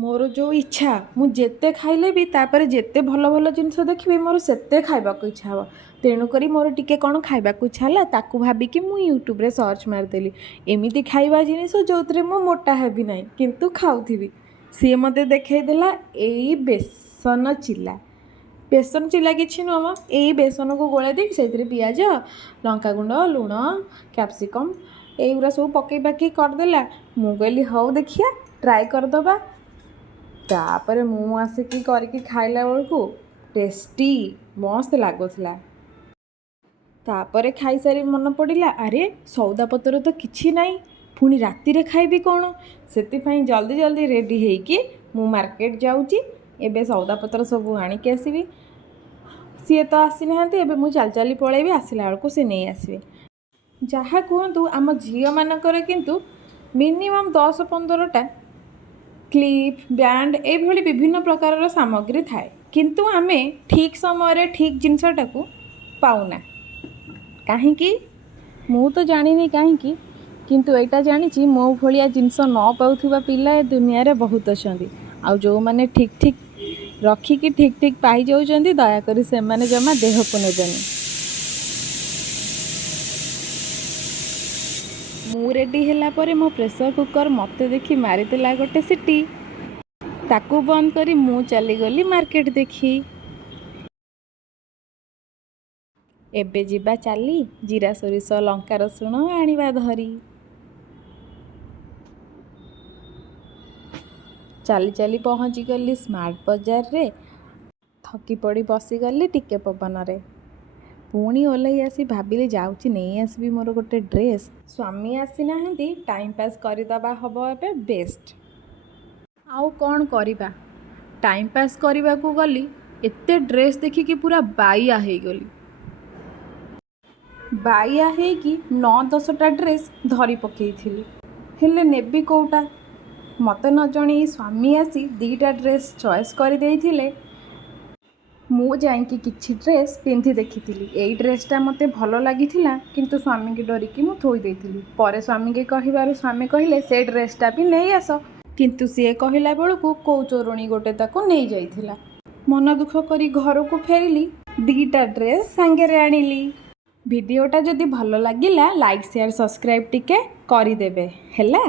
मोर जो इच्छा मु जेते खाइले भी तापर जेते भल भल जिनस देखी मोर सेते खाइबाक इच्छा हे तेणुक मोर टिके कौन खाइबाक इच्छा है ताकू भाविकी मु यूट्यूब रे सर्च मारिदेली एमिति खाइबा जिनिस जो मु मोटा हेबी ना किंतु खाऊथी सी मते देखईदेला एई बेसन चिला बेसन चिला किसी नुह यही बेसन को गोलाई दी से पिज लंका गुंड लुण कैप्सिकम युरा सब पकई पाकई करदेला मु कहली हौ देखिया ट्राए करदबा तापर मु आसिकी करके खाइला बेलू टेस्टी मस्त लगुला तापर खाई सारी मन पड़ा अरे सौदा पतर तो किसी ना पुणी राति रे खाइबी कौन से जल्दी जल्दी रेडी होइकी मु मार्केट जाऊँगी एबे सौदा पतर सब आणिकी आसबि सी तो आसी ना एबे मु चल चली पलैबी आसला बेलू से नहीं आसबे जहाँ कहतु आम झील मानकर किंतु मिनिमम 10-15टा क्लिप बैंड ये विभिन्न प्रकार सामग्री थाए किंतु आमे ठीक समय ठीक जिनसटा को पाऊना कहीं मु तो जानी कहीं किंतु एटा जानी मो भाया जिनस न पाउथुबा पिला ए दुनिया रे बहुत अच्छा आ जो मैंने ठीक ठीक रखिकी ठीक ठीक पाई जाऊँच दयाकोरी से मैंने जमा देह को नेबेनी मु रेडी ହେଲା ପରେ मो प्रेसर कुकर मते देखी मारिदेला गोटे सिटी ताकू बंद करी मु चली गली मार्केट देखी एबे जिबा चली जीरा सोरिष लंका रसुण आनिबा धरी चली चली पहुँची गली स्मार्ट बाजार रे थकी पड़ी बसीगली टिके पवन रे पुणी ओल्लई आसी भाविली जाऊँगी नहीं आसबि मोर गोटे ड्रेस स्वामी आसी ना टाइम पास करदबा हम ए बेस्ट आउ कौन करिबा टाइम पास करने को गली एते ड्रेस देखिकी पूरा बाइया हो गली बाइया होगी 9-10टा ड्रेस धरी पकई हेले नेबी कौटा मत न जणे स्वामी आसी 2टा ड्रेस चॉइस कर देइथिले मु जाइकी किछि ड्रेस पिंधि देखी यही ड्रेसटा मते भल लगी किंतु स्वामी की डरिकी मु थोई देइथिली परे स्वामी के कहिबारु स्वामी कहिले से ड्रेसटा भी नहीं आस किंतु सी कहला बेलू कौ चोरुणी गोटे ताको नहीं जाइथिला मन दुख करी घर को फेरिली 2टा ड्रेस सांगे आनिली वीडियोटा जदि भल लगिला लाइक शेयर सब्सक्राइब टिके करिदेबे हैला।